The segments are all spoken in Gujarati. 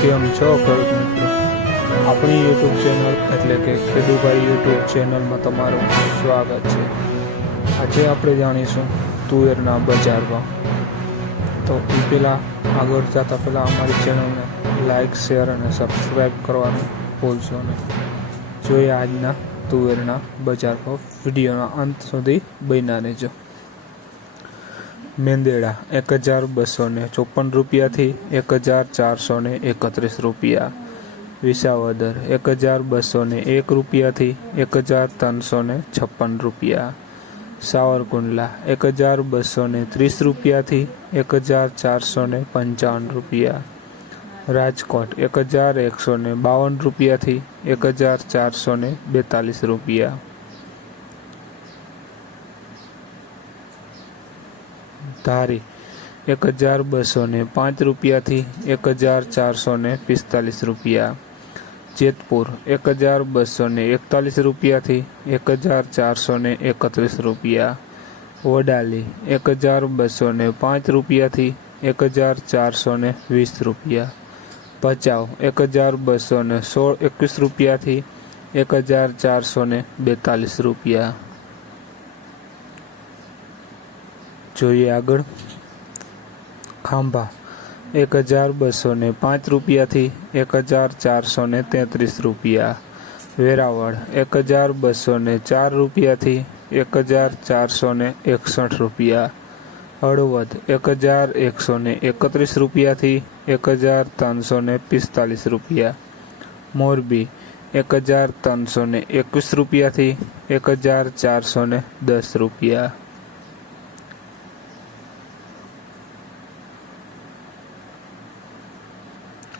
કેમ છો ખેડૂત મિત્રો? આપણી યુટ્યુબ ચેનલ એટલે કે ખેડૂભાઈ યુટ્યુબ ચેનલમાં તમારું સ્વાગત છે. આજે આપણે જાણીશું તુવેરના બજારમાં. તો એ પહેલાં આગળ જતાં પહેલાં અમારી ચેનલને લાઇક શેર અને સબસ્ક્રાઈબ કરવાનું ભૂલશો નહીં. જોઈએ આજના તુવેરના બજાર પર વિડીયોના અંત સુધી બન્યા રહેજો. મેંદેડા એક હજાર બસો ને ચોપન રૂપિયાથી એક હજાર ચારસો ને એકત્રીસ રૂપિયા. વિસાવદર એક હજાર બસો ને એક રૂપિયાથી એક હજાર ત્રણસો ને છપ્પન રૂપિયા. સાવરકુંડલા એક હજાર બસો ને ત્રીસ રૂપિયાથી એક હજાર ચારસો ને પંચાવન રૂપિયા. રાજકોટ એક હજાર એકસો ને બાવન રૂપિયાથી એક હજાર ચારસો ને બેતાલીસ રૂપિયા. ધારી એક હજાર બસો ને પાંચ રૂપિયાથી એક હજાર ચારસો ને પિસ્તાલીસ રૂપિયા. જેતપુર એક હજાર બસો ને એકતાલીસ રૂપિયાથી એક હજાર ચારસો ને એકત્રીસ રૂપિયા. વડાલી એક હજાર બસો ને પાંચ રૂપિયાથી એક હજાર ચારસો ને વીસ રૂપિયા. ભચાઉ એક હજાર બસો ને સોળ એકવીસ રૂપિયાથી એક હજાર ચારસો ને બેતાલીસ રૂપિયા. જોઈએ આગળ. ખાંભા, એક હજાર બસો ને પાંચ રૂપિયાથી એક હજાર ચારસો ને તેત્રીસ રૂપિયા. વેરાવળ, એક હજાર બસો ને ચાર રૂપિયાથી એક હજાર ચારસો ને એકસઠ રૂપિયા. હળવદ, એક હજાર એકસો ને એકત્રીસ રૂપિયાથી એક હજાર ત્રણસો ને પિસ્તાલીસ રૂપિયા. મોરબી, એક હજાર ત્રણસો ને એકવીસ રૂપિયાથી એક હજાર ચારસો ને દસ રૂપિયા.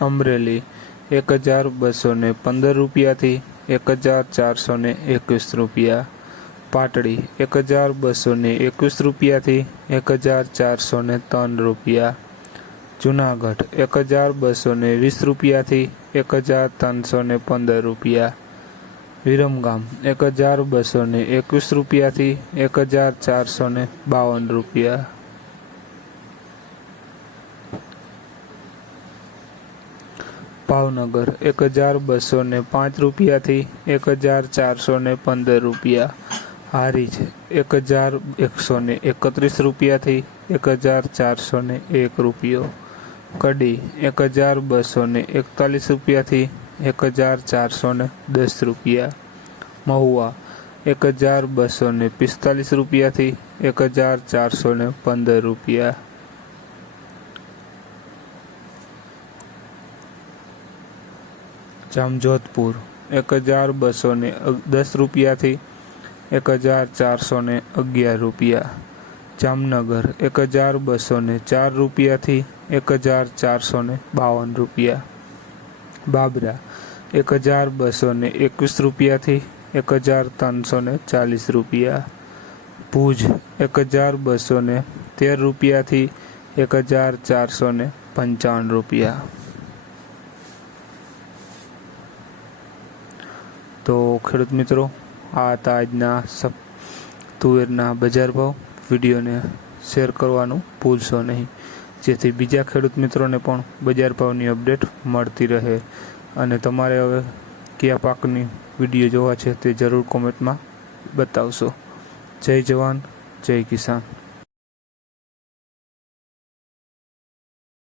અમરેલી, એક હજાર બસો ને પંદર રૂપિયાથી એક હજાર ચારસો ને એકવીસ રૂપિયા. પાટડી, એક હજાર બસો ને એકવીસ રૂપિયાથી એક હજાર ચારસો ને ત્રણ રૂપિયા. જુનાગઢ, એક હજાર બસો ને વીસ રૂપિયાથી એક હજાર ત્રણસો ને પંદર રૂપિયા. વિરમગામ, એક હજાર બસો ને એકવીસ રૂપિયાથી એક હજાર ચારસો ને બાવન રૂપિયા. ભાવનગર એક હજાર બસો ને પાંચ રૂપિયાથી એક હજાર ચારસો ને પંદર રૂપિયા. હારીજ એક હજાર એકસો ને એકત્રીસ રૂપિયાથી એક હજાર ચારસો ને એક રૂપિયો. કડી, એક હજાર બસો ને એકતાલીસ રૂપિયાથી એક હજાર ચારસો ને દસ રૂપિયા. મહુવા, એક હજાર બસો ને પિસ્તાલીસ રૂપિયાથી એક હજાર ચારસો ને પંદર રૂપિયા. જામજોધપુર, એક હજાર બસો ને દસ રૂપિયાથી એક હજાર ચારસો ને અગિયાર રૂપિયા. જામનગર, એક હજાર બસો ને ચાર રૂપિયાથી એક હજાર ચારસો ને બાવન રૂપિયા. બાબરા, એક હજાર બસો ને એકવીસ રૂપિયાથી એક હજાર ત્રણસો ને ચાલીસ રૂપિયા. ભુજ, એક હજાર બસો ને તેર રૂપિયાથી એક હજાર ચારસો ને પંચાવન રૂપિયા. તો ખેડૂત મિત્રો, આ હતા આજના સપ તુવેરના બજાર ભાવ. વિડીયોને શેર કરવાનું ભૂલશો નહીં. જેથી બીજા ખેડૂત મિત્રોને પણ બજાર ભાવની અપડેટ મળતી રહે. અને તમારે હવે કયા પાકની વીડિયો જોવા છે તે જરૂર કોમેન્ટમાં બતાવશો. જય જવાન, જય કિસાન.